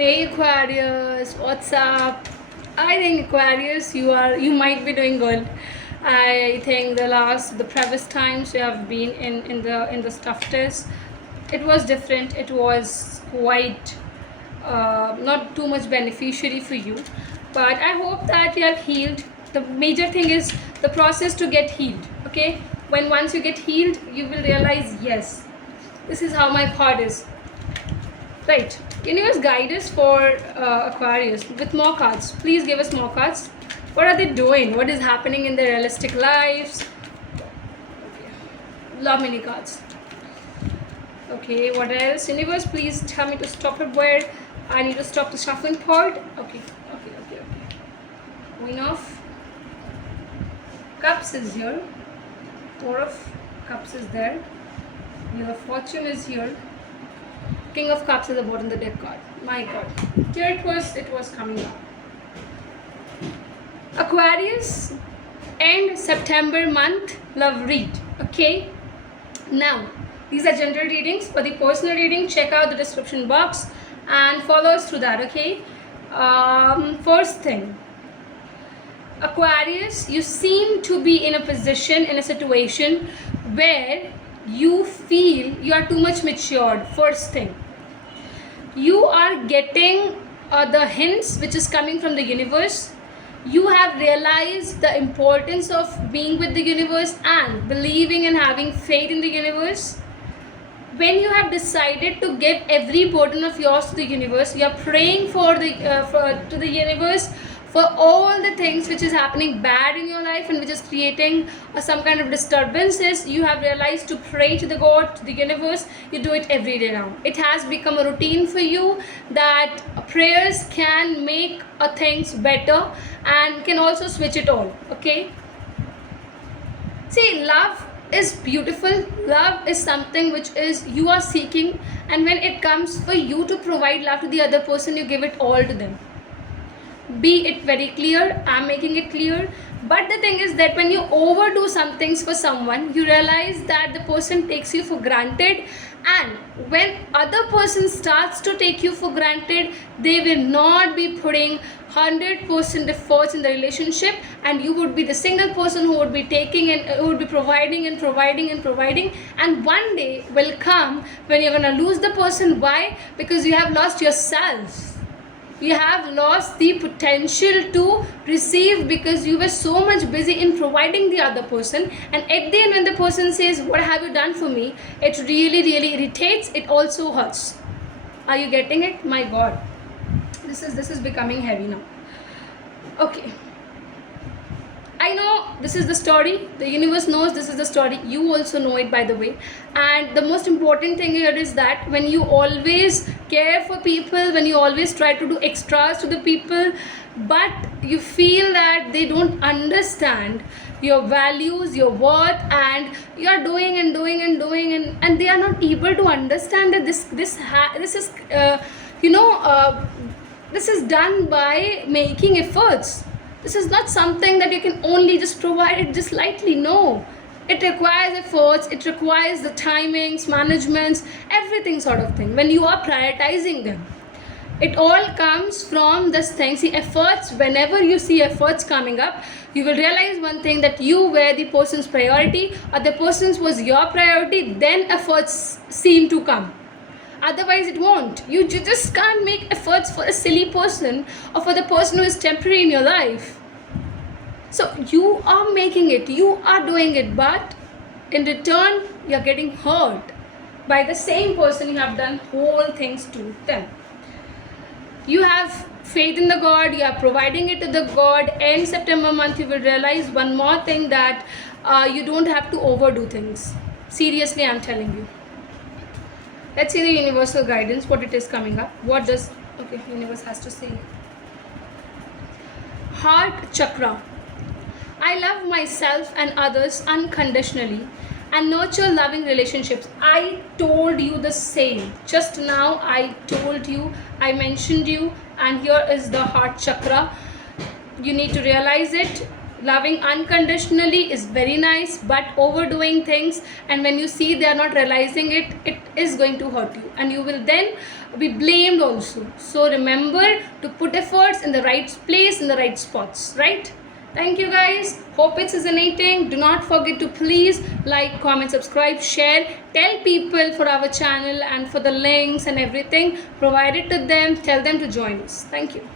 Hey Aquarius, what's up? I think Aquarius, you might be doing good. I think the previous times you have been in the stuff test, it was different. It was quite not too much beneficiary for you, but I hope that you have healed. The major thing is the process to get healed. Okay, when once you get healed, you will realize yes, this is how my part is. Right. Universe guide us for Aquarius with more cards. Please give us more cards. What are they doing? What is happening in their realistic lives? Okay. Love many cards. Okay, what else? Universe, please tell me to stop it where I need to stop the shuffling part. Okay. Queen of Cups is here. Four of Cups is there. Wheel of Fortune is here. King of Cups at the bottom of the deck card. My God. Here it was coming up. Aquarius, end September month, love read. Okay. Now, these are general readings. For the personal reading, check out the description box and follow us through that. Okay. First thing, Aquarius, you seem to be in a position, in a situation where you feel you are too much matured. First thing, you are getting the hints which is coming from the universe. You have realized the importance of being with the universe and believing and having faith in the universe. When you have decided to give every burden of yours to the universe, you are praying to the universe for all the things which is happening bad in your life and which is creating some kind of disturbances. You have realized to pray to the God, to the universe. You do it every day now. It has become a routine for you that prayers can make things better and can also switch it all. Okay. See, love is beautiful. Love is something which is you are seeking, and when it comes for you to provide love to the other person, you give it all to them. Be it very clear. I'm making it clear. But the thing is that when you overdo some things for someone, you realize that the person takes you for granted, and when other person starts to take you for granted, they will not be putting 100% efforts in the relationship, and you would be the single person who would be taking and who would be providing and providing and providing, and one day will come when you're going to lose the person. Why? Because you have lost yourself. You have lost the potential to receive because you were so much busy in providing the other person, and at the end when the person says, what have you done for me, it really irritates. It also hurts. Are you getting it? My God, this is becoming heavy now. Okay, I know this is the story. The universe knows this is the story. You also know it, by the way. And the most important thing here is that when you always care for people, when you always try to do extras to the people, but you feel that they don't understand your values, your worth, and you are doing and doing and doing, and they are not able to understand that this is this is done by making efforts. This is not something that you can only just provide it just lightly. No, it requires efforts. It requires the timings, managements, everything sort of thing. When you are prioritizing them, it all comes from this thing. See, efforts, whenever you see efforts coming up, you will realize one thing, that you were the person's priority or the person's was your priority, then efforts seem to come. Otherwise it won't. You just can't make efforts for a silly person or for the person who is temporary in your life. So you are making it, you are doing it, but in return you are getting hurt by the same person you have done whole things to them. You have faith in the God, you are providing it to the God. In September month you will realize one more thing, that you don't have to overdo things. Seriously, I'm telling you. Let's see the universal guidance, what it is coming up. What does universe has to say? Heart chakra. I love myself and others unconditionally and nurture loving relationships. I told you the same. Just now I told you, I mentioned you, and here is the heart chakra. You need to realize it. Loving unconditionally is very nice, but overdoing things, and when you see they are not realizing it, it is going to hurt you, and you will then be blamed also. So remember to put efforts in the right place, in the right spots, right? Thank you guys. Hope it's resonating. Do not forget to please like, comment, subscribe, share. Tell people for our channel and for the links and everything. Provide it to them. Tell them to join us. Thank you.